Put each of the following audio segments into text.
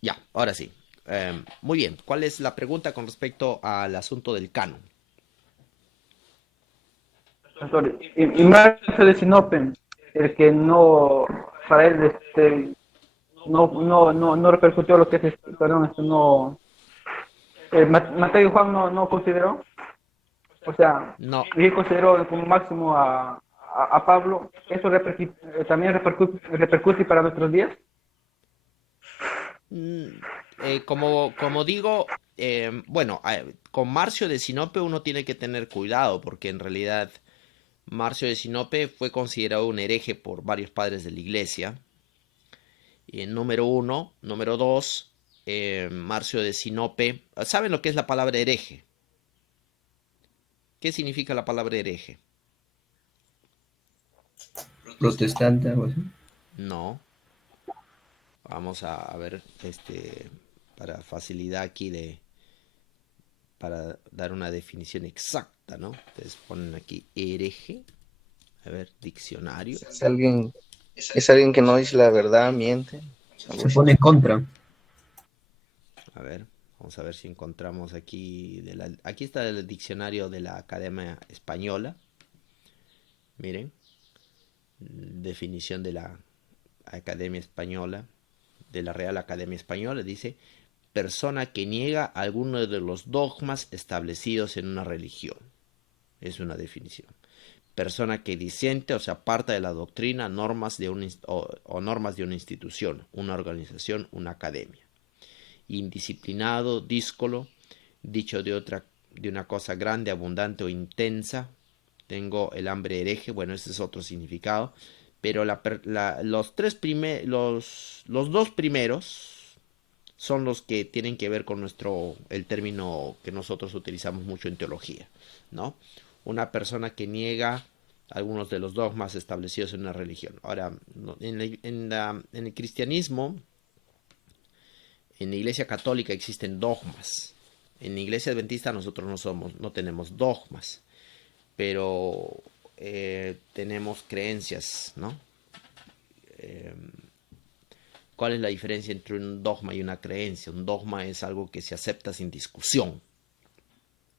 Ya, ahora sí. Muy bien. ¿Cuál es la pregunta con respecto al asunto del canon? Pastor, y Marcio de Sinope, el que no, para él, no repercutió lo que es, perdón, no, Mateo y Juan no consideró, o sea, No. y consideró como máximo a Pablo, eso también repercute para nuestros días. Mm, como digo, bueno, con Marcio de Sinope uno tiene que tener cuidado porque en realidad Marcio de Sinope fue considerado un hereje por varios padres de la iglesia. Y número uno, número dos, Marcio de Sinope. ¿Saben lo que es la palabra hereje? ¿Qué significa la palabra hereje? Protestante, algo así. No. Vamos a ver, para facilidad aquí para dar una definición exacta, ¿no? Ustedes ponen aquí hereje, a ver, diccionario. Es alguien que no dice la verdad, miente, algo Se así. pone en contra. A ver, vamos a ver si encontramos aquí, aquí está el diccionario de la Academia Española. Miren, definición de la Academia Española, de la Real Academia Española, dice persona que niega alguno de los dogmas establecidos en una religión. Es una definición. Persona que disiente o se aparta de la doctrina, normas de o normas de una institución, una organización, una academia. Indisciplinado, díscolo, dicho de una cosa grande, abundante o intensa. Tengo el hambre hereje, bueno, ese es otro significado. Pero los dos primeros son los que tienen que ver con el término que nosotros utilizamos mucho en teología, ¿no? Una persona que niega algunos de los dogmas establecidos en una religión. Ahora, en el cristianismo, en la iglesia católica existen dogmas. En la iglesia adventista nosotros no tenemos dogmas, pero tenemos creencias, ¿no? Eh, ¿Cuál es la diferencia entre un dogma y una creencia? Un dogma es algo que se acepta sin discusión.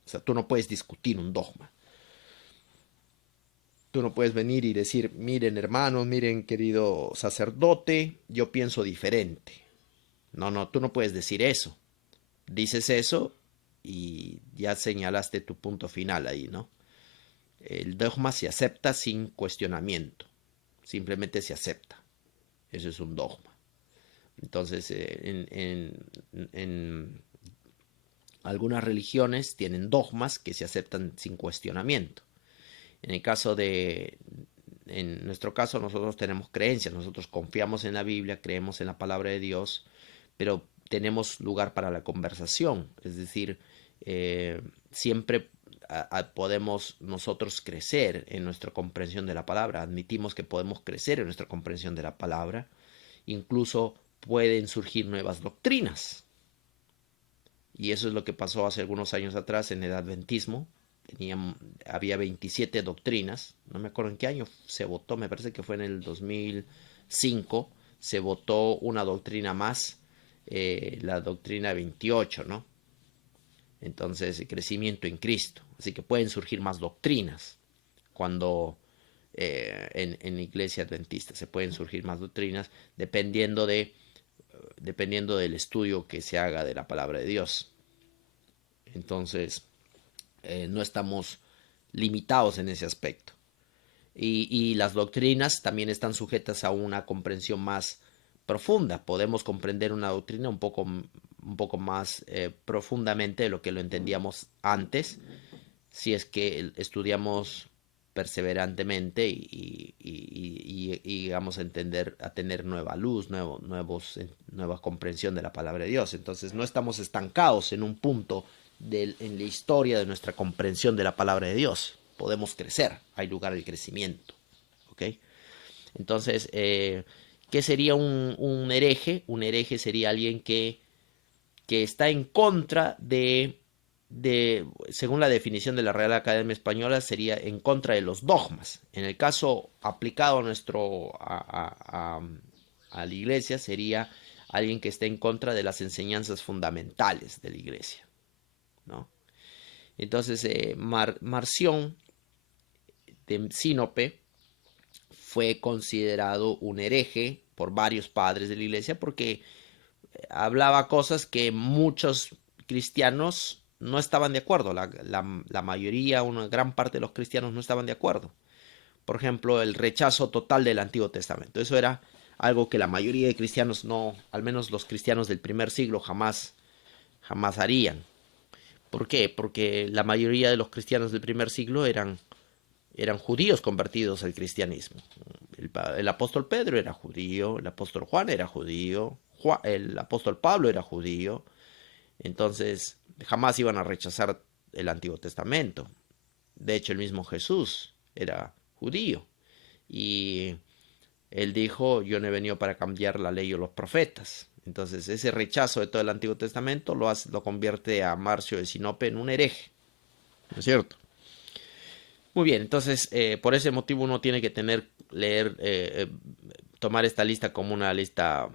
O sea, tú no puedes discutir un dogma. Tú no puedes venir y decir, miren hermanos, miren querido sacerdote, yo pienso diferente. No, no, tú no puedes decir eso. Dices eso y ya señalaste tu punto final ahí, ¿no? El dogma se acepta sin cuestionamiento. Simplemente se acepta. Eso es un dogma. Entonces, en algunas religiones tienen dogmas que se aceptan sin cuestionamiento. En el caso en nuestro caso nosotros tenemos creencias, nosotros confiamos en la Biblia, creemos en la palabra de Dios, pero tenemos lugar para la conversación, es decir, siempre podemos nosotros crecer en nuestra comprensión de la palabra, admitimos que podemos crecer en nuestra comprensión de la palabra, incluso pueden surgir nuevas doctrinas, y eso es lo que pasó hace algunos años atrás en el adventismo. Había 27 doctrinas, no me acuerdo en qué año se votó, me parece que fue en el 2005, se votó una doctrina más, la doctrina 28, ¿no? Entonces, crecimiento en Cristo. Así que pueden surgir más doctrinas cuando en la iglesia adventista se pueden surgir más doctrinas dependiendo del estudio que se haga de la palabra de Dios. Entonces, no estamos limitados en ese aspecto. Y las doctrinas también están sujetas a una comprensión más profunda. Podemos comprender una doctrina un poco más profundamente de lo que lo entendíamos antes, si es que estudiamos perseverantemente y vamos a entender, a tener nueva luz, nueva comprensión de la palabra de Dios. Entonces no estamos estancados en un punto en la historia de nuestra comprensión de la palabra de Dios. Podemos crecer, hay lugar al crecimiento. ¿Ok? Entonces, ¿qué sería un hereje? Un hereje sería alguien que está en contra según la definición de la Real Academia Española, sería en contra de los dogmas. En el caso aplicado a la iglesia, sería alguien que esté en contra de las enseñanzas fundamentales de la iglesia, ¿no? Entonces, Marción de Sinope fue considerado un hereje por varios padres de la iglesia porque hablaba cosas que muchos cristianos no estaban de acuerdo. La mayoría, una gran parte de los cristianos no estaban de acuerdo. Por ejemplo, el rechazo total del Antiguo Testamento. Eso era algo que la mayoría de cristianos no, al menos los cristianos del primer siglo, jamás harían. ¿Por qué? Porque la mayoría de los cristianos del primer siglo eran judíos convertidos al cristianismo. El apóstol Pedro era judío, el apóstol Juan era judío, el apóstol Pablo era judío. Entonces, jamás iban a rechazar el Antiguo Testamento. De hecho, el mismo Jesús era judío. Y él dijo, yo no he venido para cambiar la ley o los profetas. Entonces, ese rechazo de todo el Antiguo Testamento lo convierte a Marcio de Sinope en un hereje. ¿No es cierto? Muy bien, entonces, por ese motivo uno tiene que tomar esta lista como una lista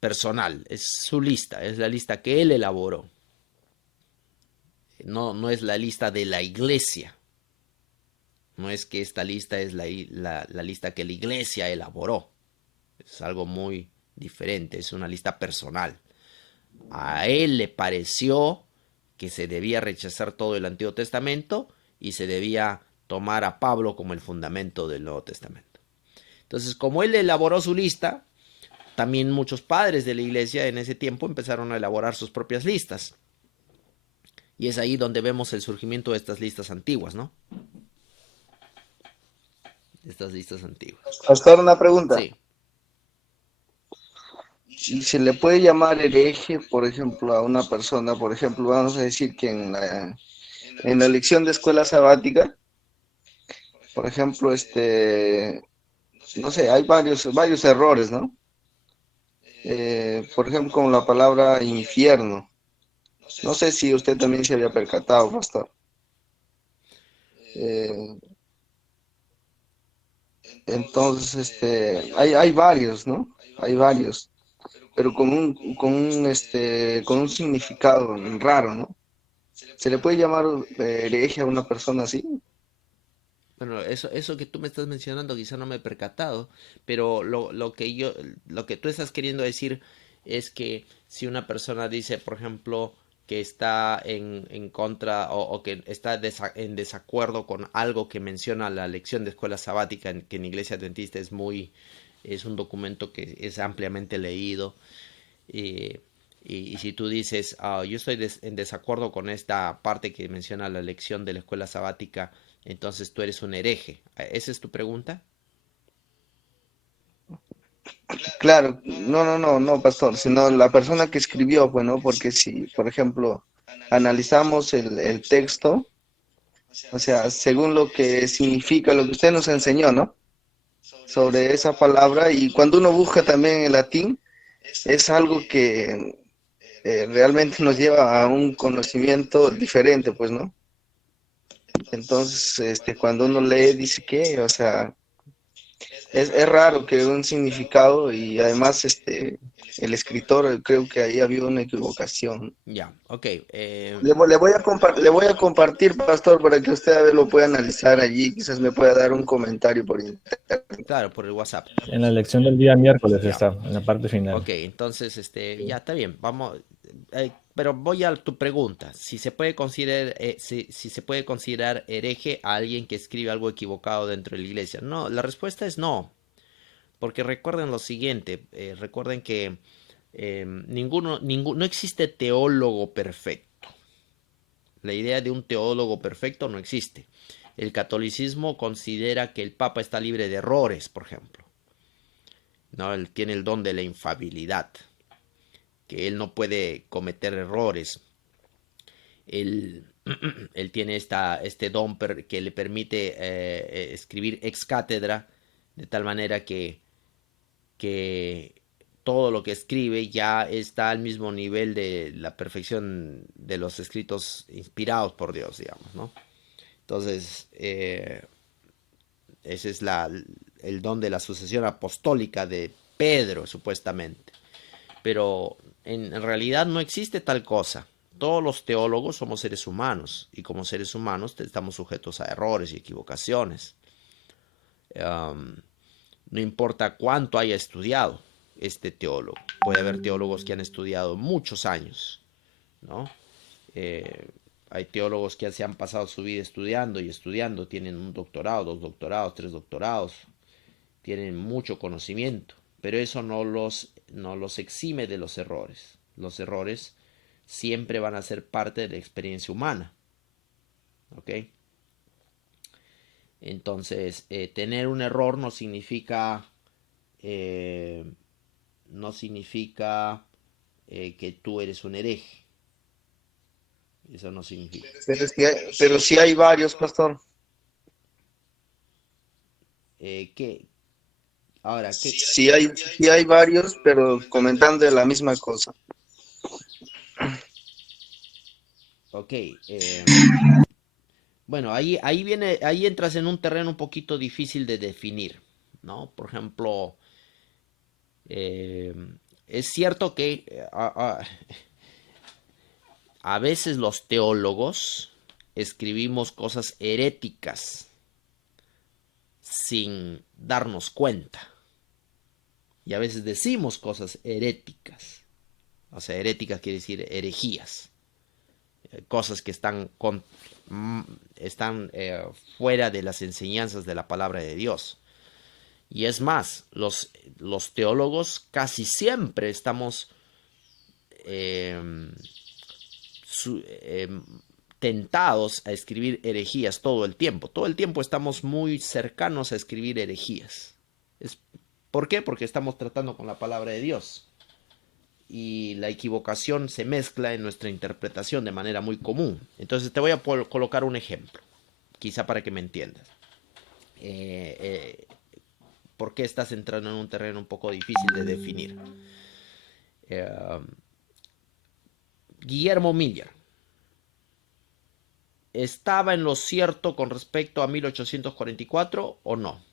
personal. Es su lista, es la lista que él elaboró. No es la lista de la iglesia. No es que esta lista es la lista que la iglesia elaboró. Es algo muy diferente, es una lista personal. A él le pareció que se debía rechazar todo el Antiguo Testamento y se debía tomar a Pablo como el fundamento del Nuevo Testamento. Entonces, como él elaboró su lista, también muchos padres de la iglesia en ese tiempo empezaron a elaborar sus propias listas. Y es ahí donde vemos el surgimiento de estas listas antiguas, ¿no? Estas listas antiguas. Pastor, una pregunta. Sí. ¿Y se le puede llamar hereje, por ejemplo, a una persona, por ejemplo, vamos a decir que en la elección de escuela sabática, por ejemplo, no sé, hay varios errores, ¿no? Por ejemplo, con la palabra infierno. No sé si usted también se había percatado, pastor. Eh, entonces, hay varios, ¿no? Hay varios, pero con un significado raro, ¿no? ¿Se le puede llamar hereje a una persona así? Bueno, eso que tú me estás mencionando quizá no me he percatado, pero lo que tú estás queriendo decir es que si una persona dice, por ejemplo, que está en contra o que está en desacuerdo con algo que menciona la lección de escuela sabática, que en Iglesia Adventista es un documento que es ampliamente leído, eh, y si tú dices, yo estoy en desacuerdo con esta parte que menciona la lección de la escuela sabática, entonces tú eres un hereje. ¿Esa es tu pregunta? Claro, no, pastor, sino la persona que escribió, bueno, porque si, por ejemplo, analizamos el texto, o sea, según lo que significa, lo que usted nos enseñó, ¿no? Sobre esa palabra, y cuando uno busca también en latín, es algo que realmente nos lleva a un conocimiento diferente, pues, ¿no? Entonces, cuando uno lee, dice que, o sea, es raro que un significado y además, el escritor, creo que ahí ha habido una equivocación. Ya, ok. Le voy a compartir, pastor, para que usted a ver lo pueda analizar allí, quizás me pueda dar un comentario por internet. Claro, por el WhatsApp. En la lección del día miércoles Ya. está, en la parte final. Ok, entonces, ya está bien. Vamos, pero voy a tu pregunta. Si se puede considerar, si se puede considerar hereje a alguien que escribe algo equivocado dentro de la iglesia. No, la respuesta es no. Porque recuerden lo siguiente, recuerden que no existe teólogo perfecto. La idea de un teólogo perfecto no existe. El catolicismo considera que el Papa está libre de errores, por ejemplo. ¿No? Él tiene el don de la infalibilidad, que él no puede cometer errores. Él, él tiene este don que le permite escribir ex cátedra, de tal manera que todo lo que escribe ya está al mismo nivel de la perfección de los escritos inspirados por Dios, digamos, ¿no? Entonces, ese es el don de la sucesión apostólica de Pedro, supuestamente. pero en realidad no existe tal cosa. Todos los teólogos somos seres humanos y como seres humanos estamos sujetos a errores y equivocaciones. No importa cuánto haya estudiado este teólogo. Puede haber teólogos que han estudiado muchos años, ¿no? Hay teólogos que se han pasado su vida estudiando y estudiando, tienen un doctorado, 2 doctorados, 3 doctorados, tienen mucho conocimiento, pero eso no los exime de los errores. Los errores siempre van a ser parte de la experiencia humana, ¿ok? Entonces, tener un error no significa que tú eres un hereje. Eso no significa. Pero sí hay varios, pastor. Ahora, Sí hay varios, pero comentando de la misma cosa. ok. Bueno, ahí entras en un terreno un poquito difícil de definir, ¿no? Por ejemplo, es cierto que a veces los teólogos escribimos cosas heréticas sin darnos cuenta. Y a veces decimos cosas heréticas. O sea, heréticas quiere decir herejías. Cosas que están fuera de las enseñanzas de la palabra de Dios. Y es más, los teólogos casi siempre estamos tentados a escribir herejías todo el tiempo. Todo el tiempo estamos muy cercanos a escribir herejías. ¿Por qué? Porque estamos tratando con la palabra de Dios. Y la equivocación se mezcla en nuestra interpretación de manera muy común. Entonces te voy a colocar un ejemplo, quizá para que me entiendas. ¿Por qué estás entrando en un terreno un poco difícil de definir? Guillermo Miller, ¿estaba en lo cierto con respecto a 1844 o no?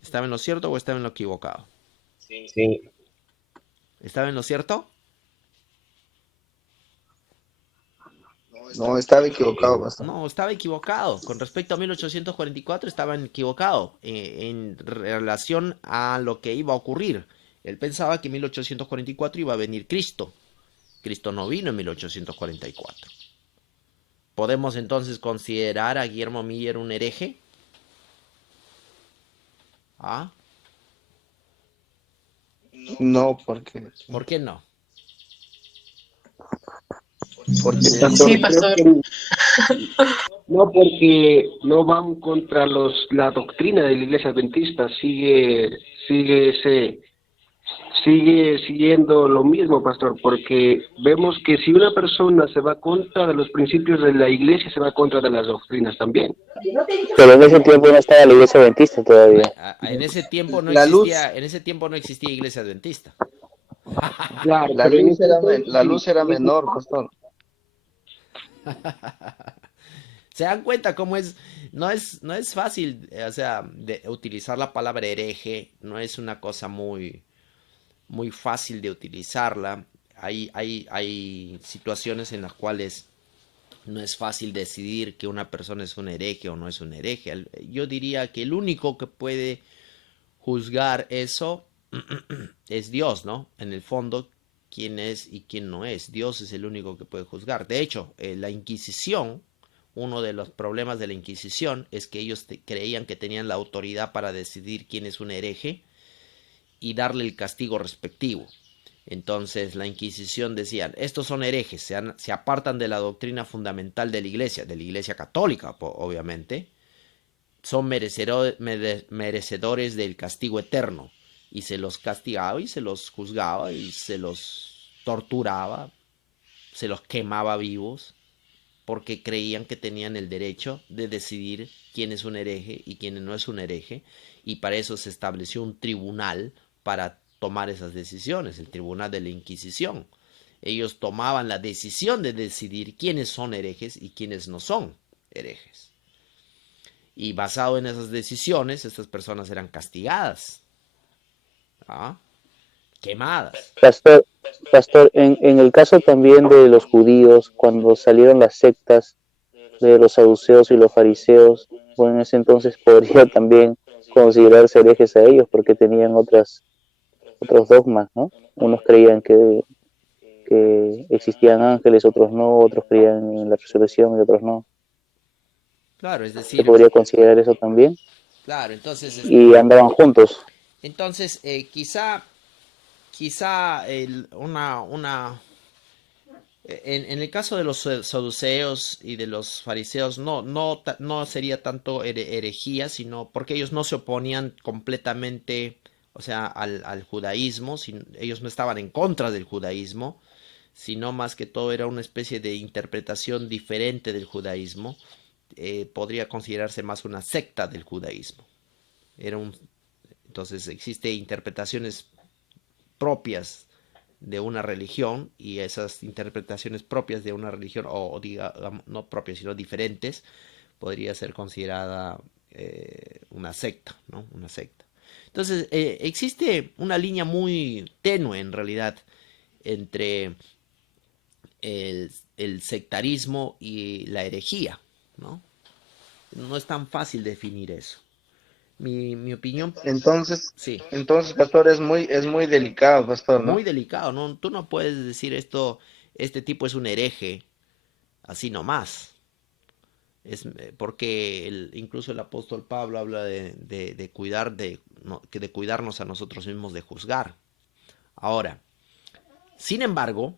¿Estaba en lo cierto o estaba en lo equivocado? Sí. ¿Estaba en lo cierto? No, estaba equivocado, pastor. No, estaba equivocado. Con respecto a 1844 estaba equivocado en relación a lo que iba a ocurrir. Él pensaba que en 1844 iba a venir Cristo. Cristo no vino en 1844. ¿Podemos entonces considerar a Guillermo Miller un hereje? ¿Ah? No, porque ¿Por qué no? Sí, pastor. No, porque no van contra la doctrina de la Iglesia Adventista, sigue siguiendo lo mismo, pastor, porque vemos que si una persona se va contra de los principios de la Iglesia, se va contra de las doctrinas también. Pero en ese tiempo no estaba la iglesia adventista todavía. En ese tiempo no la luz, existía iglesia adventista. Claro, la pero en luz ese era, entonces, la luz era menor, pastor. ¿Se dan cuenta cómo no es fácil, o sea, de utilizar la palabra hereje? No es una cosa muy fácil de utilizarla. Hay situaciones en las cuales no es fácil decidir que una persona es un hereje o no es un hereje. Yo diría que el único que puede juzgar eso es Dios, ¿no? En el fondo, quién es y quién no es. Dios es el único que puede juzgar. De hecho, la Inquisición, uno de los problemas de la Inquisición es que ellos creían que tenían la autoridad para decidir quién es un hereje y darle el castigo respectivo. Entonces la Inquisición decía, estos son herejes, se apartan de la doctrina fundamental de la Iglesia católica, obviamente, son merecedores del castigo eterno. Y se los castigaba y se los juzgaba y se los torturaba, se los quemaba vivos, porque creían que tenían el derecho de decidir quién es un hereje y quién no es un hereje, y para eso se estableció un tribunal para tomar esas decisiones, el tribunal de la Inquisición. Ellos tomaban la decisión de decidir quiénes son herejes y quiénes no son herejes. Y basado en esas decisiones, estas personas eran castigadas. ¿Ah? quemadas. Pastor, en el caso también de los judíos, cuando salieron las sectas de los saduceos y los fariseos, bueno, en ese entonces podría también considerarse herejes a ellos porque tenían otros dogmas, ¿no? Unos creían que existían ángeles, otros no, otros creían en la resurrección y otros no. Claro, es Se decir, podría considerar eso también. claro, entonces, Y andaban juntos. entonces quizá en el caso de los saduceos y de los fariseos no sería tanto herejía, sino porque ellos no se oponían completamente, o sea, al judaísmo, ellos no estaban en contra del judaísmo, sino más que todo era una especie de interpretación diferente del judaísmo. Podría considerarse más una secta del judaísmo. Entonces existe interpretaciones propias de una religión, y esas interpretaciones propias de una religión, o digamos, no propias, sino diferentes, podría ser considerada una secta, ¿no? Una secta. Entonces, existe una línea muy tenue en realidad entre el sectarismo y la herejía, ¿no? No es tan fácil definir eso. Mi opinión, Entonces, sí, entonces, pastor, es muy delicado, pastor, muy ¿no? delicado, ¿no? Tú no puedes decir esto, este tipo es un hereje, así nomás. Porque incluso el apóstol Pablo habla de cuidar de cuidarnos a nosotros mismos de juzgar. Ahora, sin embargo,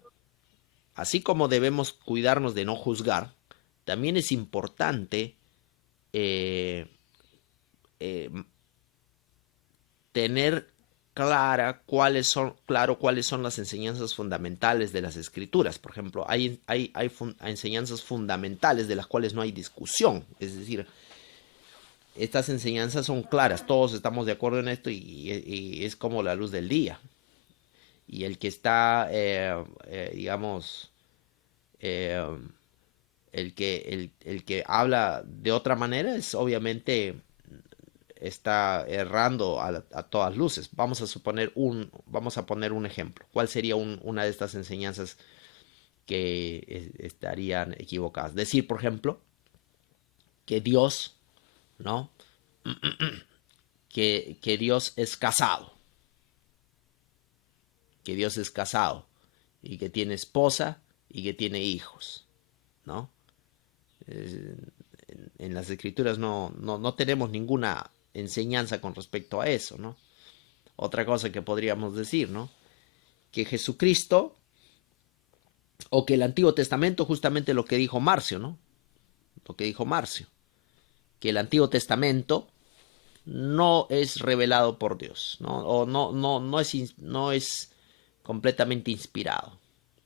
así como debemos cuidarnos de no juzgar, también es importante eh, eh, tener claro cuáles son las enseñanzas fundamentales de las escrituras. Por ejemplo, hay enseñanzas fundamentales de las cuales no hay discusión. Es decir, estas enseñanzas son claras, todos estamos de acuerdo en esto, y es como la luz del día. Y el que está, digamos, eh, el que habla de otra manera es obviamente está errando a todas luces. Vamos a poner un ejemplo. ¿Cuál sería una de estas enseñanzas que estarían equivocadas? Decir, por ejemplo, que Dios, ¿no? Que Dios es casado, que Dios es casado y que tiene esposa y que tiene hijos, ¿no? En las escrituras no tenemos ninguna enseñanza con respecto a eso, ¿no? Otra cosa que podríamos decir, ¿no? Que Jesucristo, o que el Antiguo Testamento, justamente lo que dijo Marcio, ¿no? Lo que dijo Marcio, que el Antiguo Testamento no es revelado por Dios, ¿no? O no es completamente inspirado,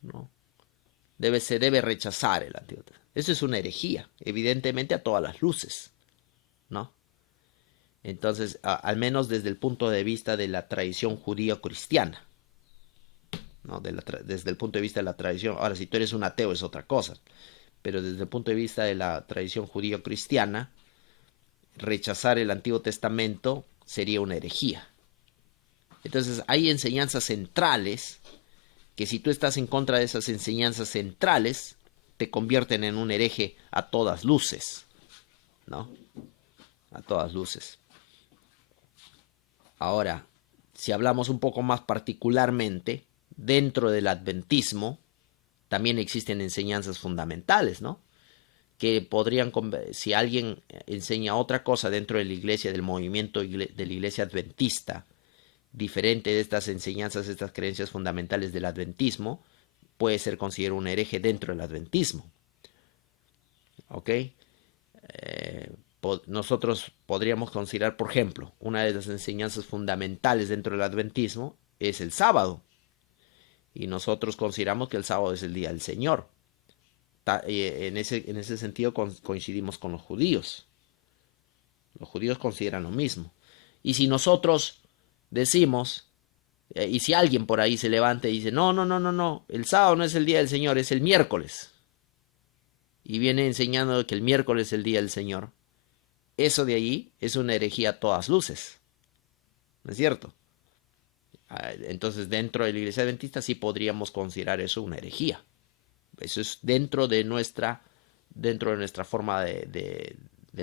¿no? Se debe rechazar el Antiguo Testamento. Eso es una herejía, evidentemente a todas las luces, ¿no? Entonces, al menos desde el punto de vista de la tradición judío-cristiana, ¿no? Desde el punto de vista de la tradición. Ahora, si tú eres un ateo es otra cosa, pero desde el punto de vista de la tradición judío-cristiana, rechazar el Antiguo Testamento sería una herejía. Entonces, hay enseñanzas centrales que, si tú estás en contra de esas enseñanzas centrales, te convierten en un hereje a todas luces, ¿no? A todas luces. Ahora, si hablamos un poco más particularmente, dentro del adventismo también existen enseñanzas fundamentales, ¿no? Que podrían, si alguien enseña otra cosa dentro de la iglesia, del movimiento de la iglesia adventista, diferente de estas enseñanzas, estas creencias fundamentales del adventismo, puede ser considerado un hereje dentro del adventismo. ¿Ok? Nosotros podríamos considerar, por ejemplo, una de las enseñanzas fundamentales dentro del adventismo es el sábado. Y nosotros consideramos que el sábado es el día del Señor. En ese sentido coincidimos con los judíos. Los judíos consideran lo mismo. Y si nosotros decimos, y si alguien por ahí se levanta y dice, no, el sábado no es el día del Señor, es el miércoles, y viene enseñando que el miércoles es el día del Señor, eso de ahí es una herejía a todas luces, ¿no es cierto? Entonces, dentro de la Iglesia Adventista sí podríamos considerar eso una herejía. Eso es dentro de nuestra forma de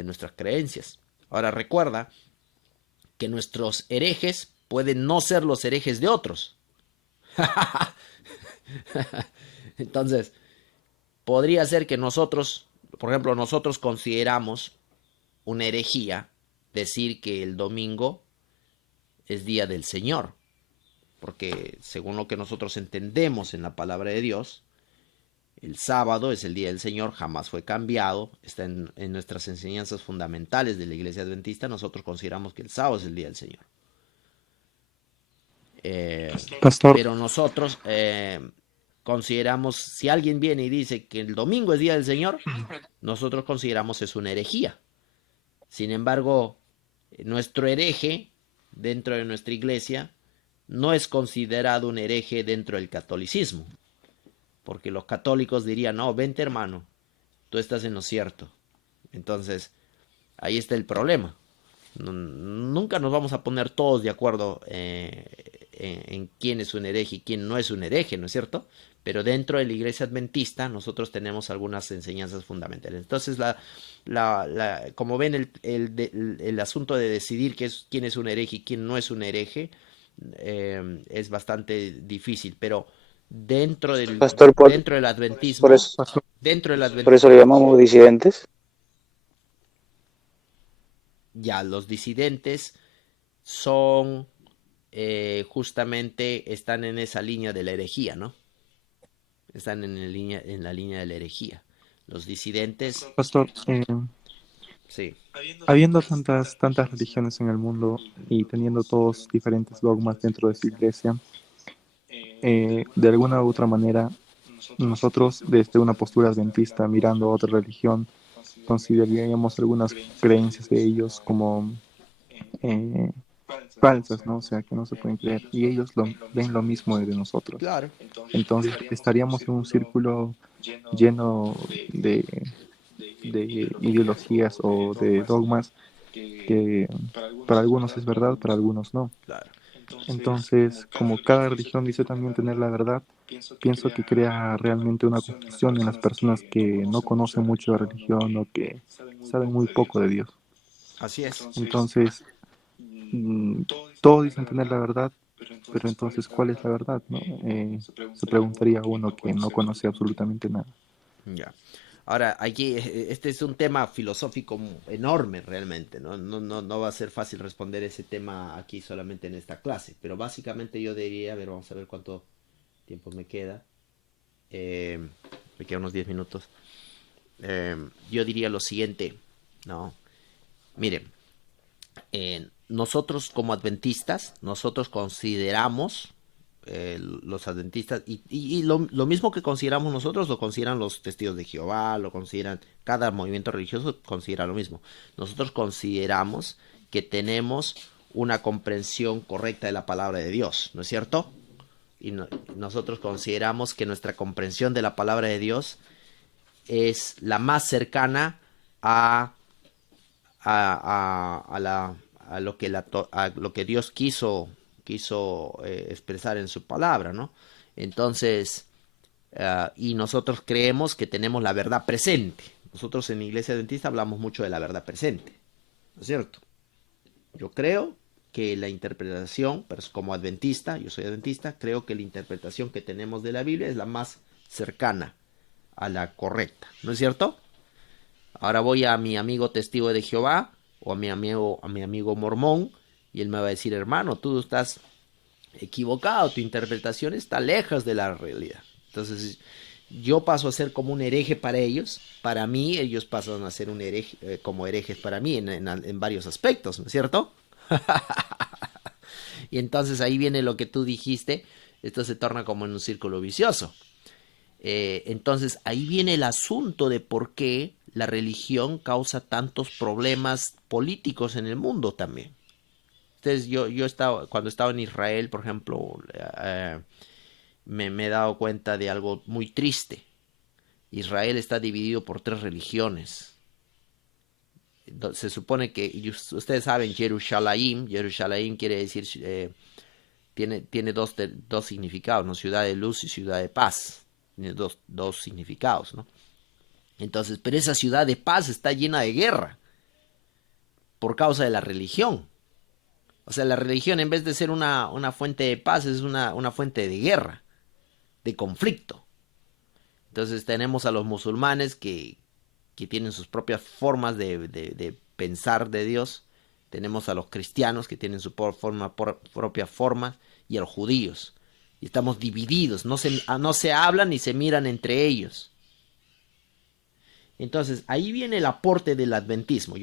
nuestras creencias. Ahora recuerda que nuestros herejes pueden no ser los herejes de otros. Entonces, podría ser que nosotros, por ejemplo, nosotros consideramos una herejía decir que el domingo es día del Señor, porque según lo que nosotros entendemos en la palabra de Dios, el sábado es el día del Señor, jamás fue cambiado, está en nuestras enseñanzas fundamentales de la Iglesia Adventista. Nosotros consideramos que el sábado es el día del Señor. Pastor, Pero nosotros consideramos, si alguien viene y dice que el domingo es día del Señor, nosotros consideramos es una herejía. Sin embargo, nuestro hereje dentro de nuestra iglesia no es considerado un hereje dentro del catolicismo, porque los católicos dirían, no, vente hermano, tú estás en lo cierto. Entonces, ahí está el problema. Nunca nos vamos a poner todos de acuerdo en quién es un hereje y quién no es un hereje, ¿no es cierto? Pero dentro de la iglesia adventista nosotros tenemos algunas enseñanzas fundamentales. Entonces, como ven, el asunto de decidir quién es un hereje y quién no es un hereje es bastante difícil, pero dentro del Pastor, adventismo, por eso, dentro del por eso adventismo, le llamamos disidentes. ya los disidentes son justamente están en esa línea de la herejía, ¿no? Están en la línea de la herejía. Los disidentes, pastor, sí, habiendo tantas religiones en el mundo y teniendo todos diferentes dogmas dentro de su iglesia, de alguna u otra manera, nosotros desde una postura adventista, mirando a otra religión, consideraríamos algunas creencias de ellos como eh, falsas, ¿no? O sea, que no se pueden creer. Y ellos ven lo mismo de nosotros. claro, Entonces, estaríamos en un círculo lleno de ideologías o de dogmas que para algunos es verdad, para algunos no. claro. Entonces, como cada religión dice también tener la verdad, pienso que crea realmente una confusión en las personas que no conocen mucho de religión o que saben muy poco de Dios. Así es. Entonces, todos dicen tener la verdad, pero entonces, ¿cuál es la verdad? ¿No? Se preguntaría uno que no conoce absolutamente nada. Ya. Ahora, aquí, este es un tema filosófico enorme realmente, ¿no? No va a ser fácil responder ese tema aquí solamente en esta clase, pero básicamente yo diría, a ver, vamos a ver cuánto tiempo me queda. Me quedan unos 10 minutos. Yo diría lo siguiente, ¿no? Miren, nosotros como adventistas, nosotros consideramos los adventistas y lo mismo que consideramos nosotros lo consideran los testigos de Jehová, lo consideran, cada movimiento religioso considera lo mismo. Nosotros consideramos que tenemos una comprensión correcta de la palabra de Dios, ¿no es cierto? Y nosotros consideramos que nuestra comprensión de la palabra de Dios es la más cercana a lo que Dios quiso expresar en su palabra, ¿no? Entonces, y nosotros creemos que tenemos la verdad presente. Nosotros en la Iglesia Adventista hablamos mucho de la verdad presente, ¿no es cierto? Yo creo que la interpretación, pero como adventista, yo soy adventista, creo que la interpretación que tenemos de la Biblia es la más cercana a la correcta, ¿no es cierto? Ahora voy a mi amigo testigo de Jehová o a mi amigo mormón y él me va a decir, hermano, tú estás equivocado, tu interpretación está lejos de la realidad. Entonces yo paso a ser como un hereje para ellos, para mí ellos pasan a ser un hereje, como herejes para mí en varios aspectos, ¿no es cierto? Y entonces ahí viene lo que tú dijiste, esto se torna como en un círculo vicioso. Entonces ahí viene el asunto de por qué la religión causa tantos problemas políticos en el mundo también. Entonces cuando estaba en Israel, por ejemplo, me he dado cuenta de algo muy triste. Israel está dividido por 3 religiones. Se supone que, ustedes saben, Jerusalén quiere decir tiene dos significados, ¿no? Ciudad de luz y ciudad de paz. Tiene dos significados, ¿no? Entonces, pero esa ciudad de paz está llena de guerra por causa de la religión. O sea, la religión, en vez de ser una fuente de paz, es una fuente de guerra, de conflicto. Entonces tenemos a los musulmanes que tienen sus propias formas de pensar de Dios. Tenemos a los cristianos que tienen su propia forma, y a los judíos. Y estamos divididos, no se hablan ni se miran entre ellos. Entonces, ahí viene el aporte del adventismo.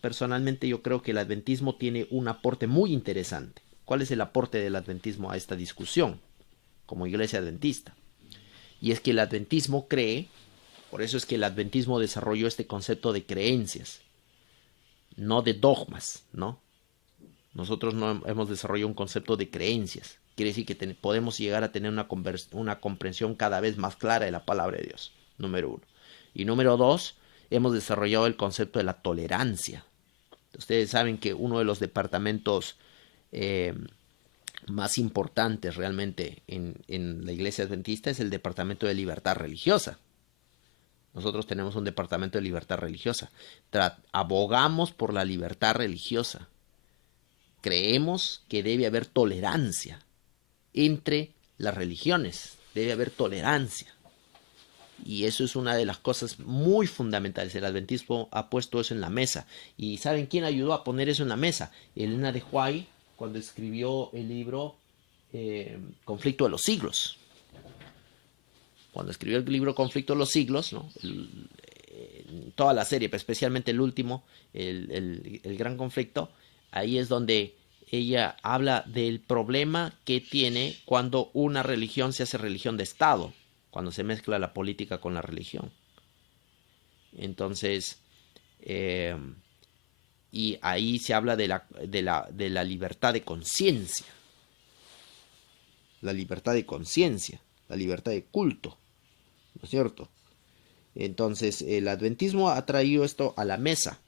Personalmente yo creo que el adventismo tiene un aporte muy interesante. ¿Cuál es el aporte del adventismo a esta discusión como iglesia adventista? Y es que el adventismo cree, por eso es que el adventismo desarrolló este concepto de creencias, no de dogmas, ¿no? Nosotros no hemos desarrollado un concepto de creencias. Quiere decir que podemos llegar a tener una comprensión cada vez más clara de la palabra de Dios, número uno. Y número dos, hemos desarrollado el concepto de la tolerancia. Ustedes saben que uno de los departamentos más importantes realmente en la iglesia adventista es el departamento de libertad religiosa. Nosotros tenemos un departamento de libertad religiosa. Abogamos por la libertad religiosa. Creemos que debe haber tolerancia entre las religiones. Debe haber tolerancia. Y eso es una de las cosas muy fundamentales. El adventismo ha puesto eso en la mesa. ¿Y saben quién ayudó a poner eso en la mesa? Elena de White, cuando escribió el libro Conflicto de los Siglos. Cuando escribió el libro Conflicto de los Siglos, ¿no? Toda la serie, pero especialmente el último, el Gran Conflicto, ahí es donde ella habla del problema que tiene cuando una religión se hace religión de Estado, cuando se mezcla la política con la religión. Entonces, y ahí se habla de la libertad de conciencia, la libertad de conciencia, la libertad de culto, ¿no es cierto? Entonces, el adventismo ha traído esto a la mesa,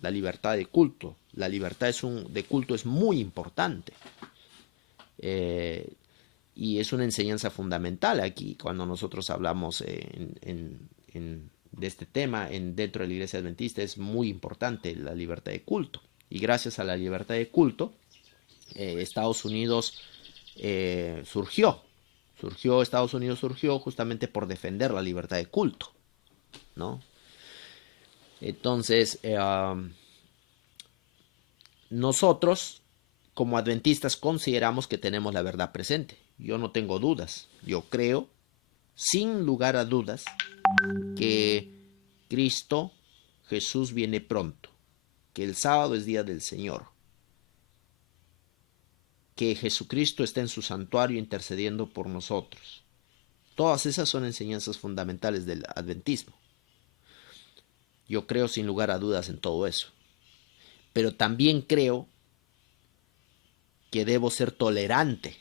la libertad de culto. La libertad de culto es muy importante. Y es una enseñanza fundamental aquí cuando nosotros hablamos de este tema dentro de la iglesia adventista. Es muy importante la libertad de culto. Y gracias a la libertad de culto, Estados Unidos surgió. Estados Unidos surgió justamente por defender la libertad de culto, ¿no? Entonces, nosotros como adventistas consideramos que tenemos la verdad presente. Yo no tengo dudas. Yo creo, sin lugar a dudas, que Cristo Jesús viene pronto, que el sábado es día del Señor, que Jesucristo está en su santuario intercediendo por nosotros. Todas esas son enseñanzas fundamentales del adventismo. Yo creo sin lugar a dudas en todo eso. Pero también creo que debo ser tolerante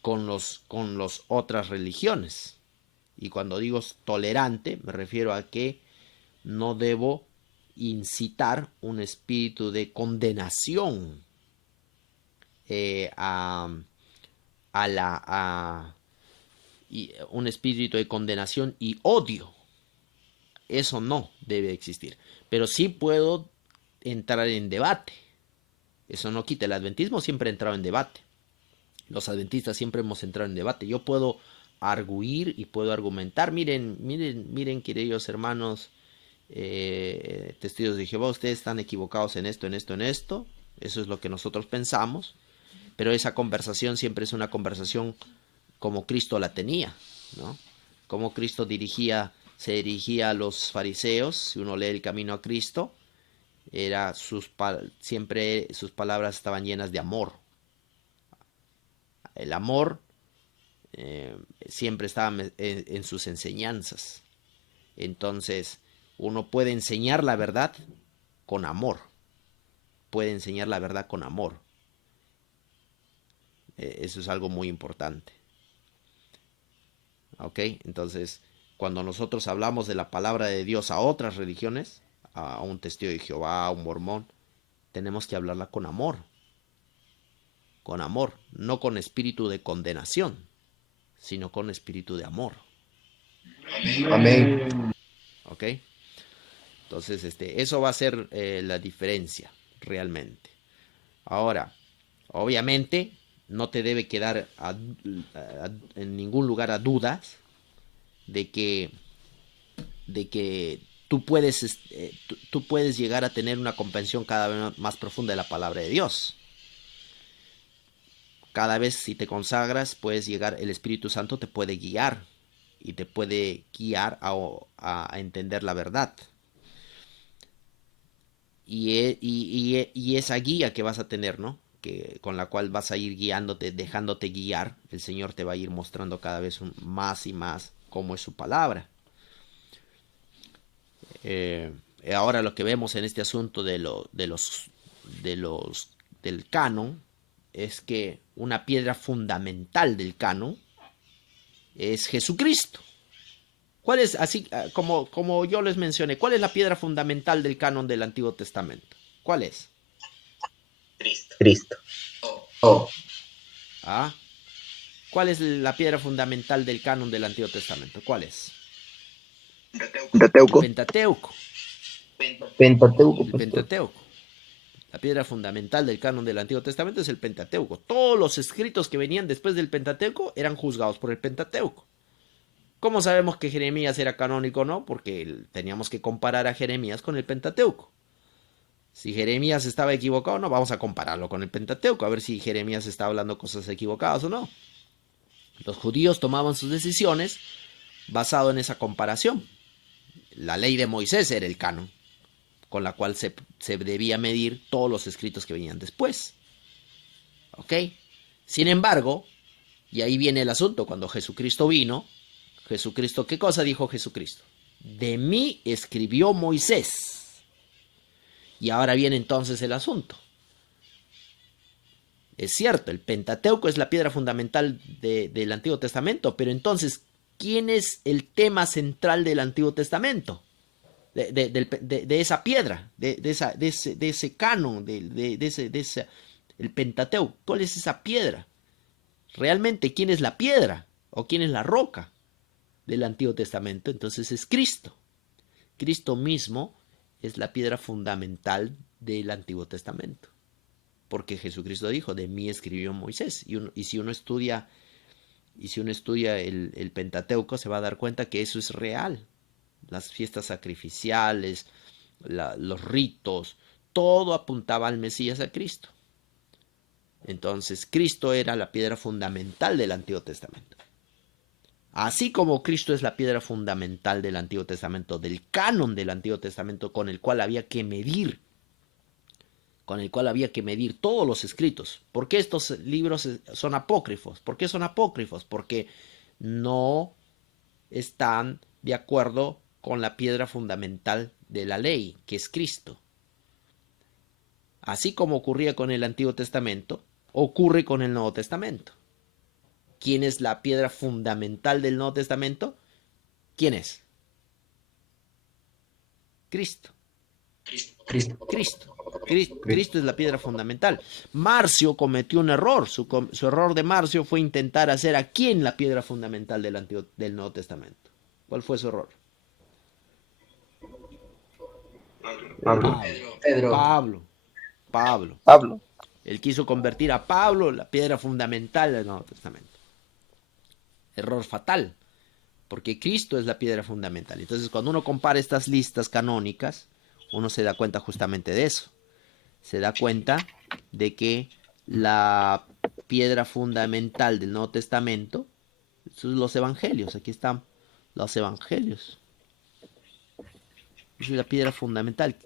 con los otras religiones. Y cuando digo tolerante, me refiero a que no debo incitar un espíritu de condenación un espíritu de condenación y odio. Eso no debe existir. Pero sí puedo entrar en debate. Eso no quita. El adventismo siempre ha entrado en debate. Los adventistas siempre hemos entrado en debate. Yo puedo arguir y puedo argumentar. Miren, queridos hermanos, testigos de Jehová, ustedes están equivocados en esto. Eso es lo que nosotros pensamos. Pero esa conversación siempre es una conversación como Cristo la tenía, ¿no? Como Cristo se dirigía a los fariseos. Si uno lee el camino a Cristo, siempre sus palabras estaban llenas de amor. El amor siempre estaba en sus enseñanzas. Entonces, uno puede enseñar la verdad con amor. Eso es algo muy importante. ¿Ok? Entonces, cuando nosotros hablamos de la palabra de Dios a otras religiones, a un testigo de Jehová, a un mormón, tenemos que hablarla con amor. con amor, no con espíritu de condenación, sino con espíritu de amor. Amén. ¿Ok? Entonces, eso va a ser la diferencia realmente. Ahora, obviamente, no te debe quedar en ningún lugar a dudas de que tú puedes, tú puedes llegar a tener una comprensión cada vez más profunda de la palabra de Dios. Cada vez si te consagras, puedes llegar, el Espíritu Santo te puede guiar y te puede guiar a entender la verdad. Y esa guía que vas a tener, ¿no? Con la cual vas a ir guiándote, dejándote guiar, el Señor te va a ir mostrando cada vez más y más cómo es su palabra. Ahora lo que vemos en este asunto del canon es que una piedra fundamental del canon es Jesucristo. ¿Cuál es, así como yo les mencioné, cuál es la piedra fundamental del canon del Antiguo Testamento? ¿Cuál es? Cristo. ¿Ah? ¿Cuál es la piedra fundamental del canon del Antiguo Testamento? ¿Cuál es? Pentateuco. El Pentateuco. Pentateuco, El pastor. Pentateuco. La piedra fundamental del canon del Antiguo Testamento es el Pentateuco. Todos los escritos que venían después del Pentateuco eran juzgados por el Pentateuco. ¿Cómo sabemos que Jeremías era canónico o no? Porque teníamos que comparar a Jeremías con el Pentateuco. Si Jeremías estaba equivocado o no, vamos a compararlo con el Pentateuco, a ver si Jeremías está hablando cosas equivocadas o no. Los judíos tomaban sus decisiones basado en esa comparación. La ley de Moisés era el canon, con la cual se debía medir todos los escritos que venían después. ¿Ok? Sin embargo, y ahí viene el asunto, cuando Jesucristo vino, ¿qué cosa dijo Jesucristo? De mí escribió Moisés. Y ahora viene entonces el asunto. Es cierto, el Pentateuco es la piedra fundamental del Antiguo Testamento, pero entonces, ¿quién es el tema central del Antiguo Testamento? De esa piedra, de ese canon, el Pentateuco. ¿Cuál es esa piedra? Realmente, ¿quién es la piedra? ¿O quién es la roca del Antiguo Testamento? Entonces es Cristo. Cristo mismo es la piedra fundamental del Antiguo Testamento. Porque Jesucristo dijo, de mí escribió Moisés. Y si uno estudia el Pentateuco, se va a dar cuenta que eso es real. Las fiestas sacrificiales, los ritos, todo apuntaba al Mesías, a Cristo. Entonces, Cristo era la piedra fundamental del Antiguo Testamento. Así como Cristo es la piedra fundamental del Antiguo Testamento, del canon del Antiguo Testamento, con el cual había que medir todos los escritos. ¿Por qué estos libros son apócrifos? ¿Por qué son apócrifos? Porque no están de acuerdo con la piedra fundamental de la ley, que es Cristo. Así como ocurría con el Antiguo Testamento, ocurre con el Nuevo Testamento. ¿Quién es la piedra fundamental del Nuevo Testamento? ¿Quién es? Cristo. Cristo es la piedra fundamental. Marcio cometió un error. Su error de Marcio fue intentar hacer a quién la piedra fundamental del Nuevo Testamento. ¿Cuál fue su error? Pablo. Él quiso convertir a Pablo la piedra fundamental del Nuevo Testamento. Error fatal, porque Cristo es la piedra fundamental. Entonces, cuando uno compara estas listas canónicas, uno se da cuenta justamente de eso. Se da cuenta de que la piedra fundamental del Nuevo Testamento son los evangelios. Aquí están los evangelios. Esa es la piedra fundamental.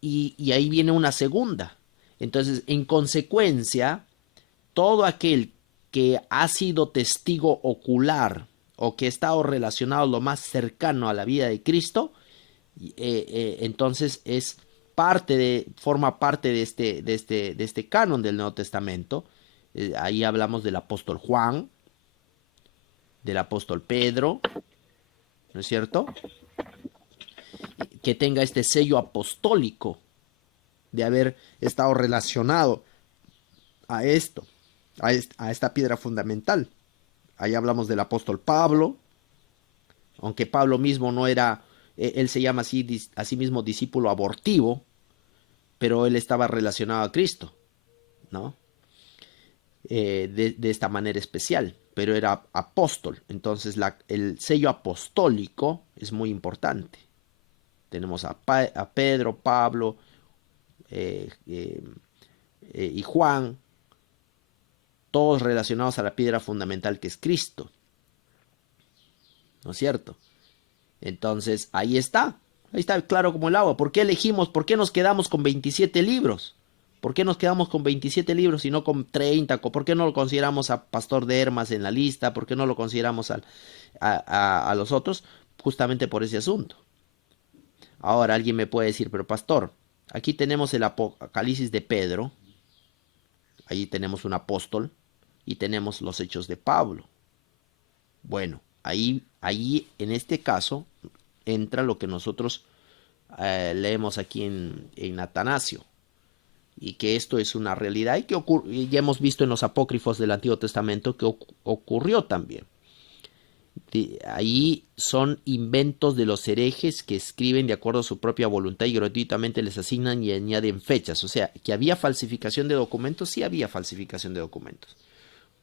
Y ahí viene una segunda. Entonces, en consecuencia, todo aquel que ha sido testigo ocular o que ha estado relacionado lo más cercano a la vida de Cristo, entonces forma parte de este canon del Nuevo Testamento. Ahí hablamos del apóstol Juan, del apóstol Pedro, ¿no es cierto? Que tenga este sello apostólico de haber estado relacionado a esto. a esta piedra fundamental. Ahí hablamos del apóstol Pablo, aunque Pablo mismo no era, él se llama así, a sí mismo discípulo abortivo, pero él estaba relacionado a Cristo, ¿no? De esta manera especial, pero era apóstol. Entonces el sello apostólico es muy importante. Tenemos a Pedro, Pablo y Juan, todos relacionados a la piedra fundamental que es Cristo, ¿no es cierto? Entonces ahí está claro como el agua. ¿Por qué elegimos, por qué nos quedamos con 27 libros? ¿Por qué nos quedamos con 27 libros y no con 30? ¿Por qué no lo consideramos a Pastor de Hermas en la lista? ¿Por qué no lo consideramos a los otros? Justamente por ese asunto. Ahora alguien me puede decir, pero pastor, aquí tenemos el Apocalipsis de Pedro, allí tenemos un apóstol y tenemos los Hechos de Pablo. Bueno, ahí en este caso entra lo que nosotros leemos aquí en Atanasio, y que esto es una realidad y que ya hemos visto en los apócrifos del Antiguo Testamento que ocurrió también. Ahí son inventos de los herejes que escriben de acuerdo a su propia voluntad y gratuitamente les asignan y añaden fechas. O sea, que había falsificación de documentos, sí había falsificación de documentos.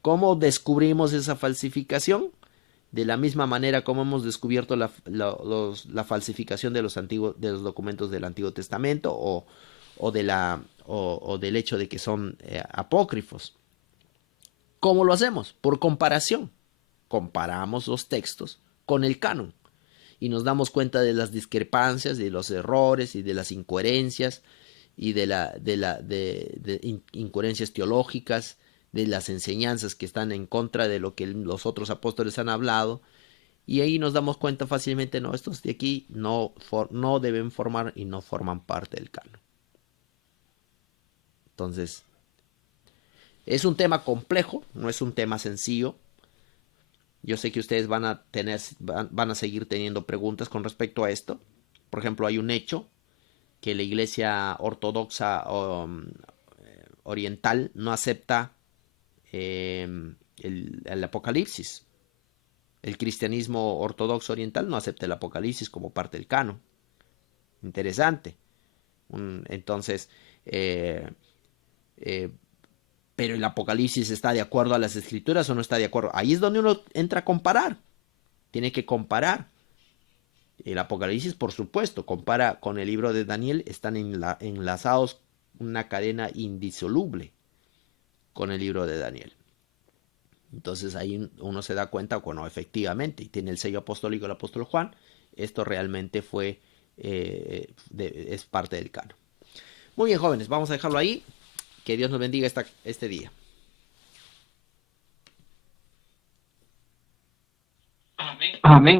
¿Cómo descubrimos esa falsificación? De la misma manera como hemos descubierto la falsificación de los documentos del Antiguo Testamento o del hecho de que son apócrifos. ¿Cómo lo hacemos? Por comparación. Comparamos los textos con el canon y nos damos cuenta de las discrepancias, de los errores y de las incoherencias y de incoherencias teológicas, de las enseñanzas que están en contra de lo que los otros apóstoles han hablado, y ahí nos damos cuenta fácilmente, no, estos de aquí no deben formar y no forman parte del canon. Entonces, es un tema complejo, no es un tema sencillo. Yo sé que ustedes van a seguir teniendo preguntas con respecto a esto. Por ejemplo, hay un hecho que la Iglesia Ortodoxa Oriental no acepta el Apocalipsis. El cristianismo ortodoxo oriental no acepta el Apocalipsis como parte del canon. Interesante. Entonces, pero el Apocalipsis está de acuerdo a las Escrituras o no está de acuerdo. Ahí es donde uno entra a comparar. Tiene que comparar. El Apocalipsis, por supuesto, compara con el libro de Daniel. Están enlazados una cadena indisoluble con el libro de Daniel. Entonces ahí uno se da cuenta, bueno, efectivamente, y tiene el sello apostólico del apóstol Juan, esto realmente es parte del canon. Muy bien, jóvenes, vamos a dejarlo ahí. Que Dios nos bendiga este día. Amén.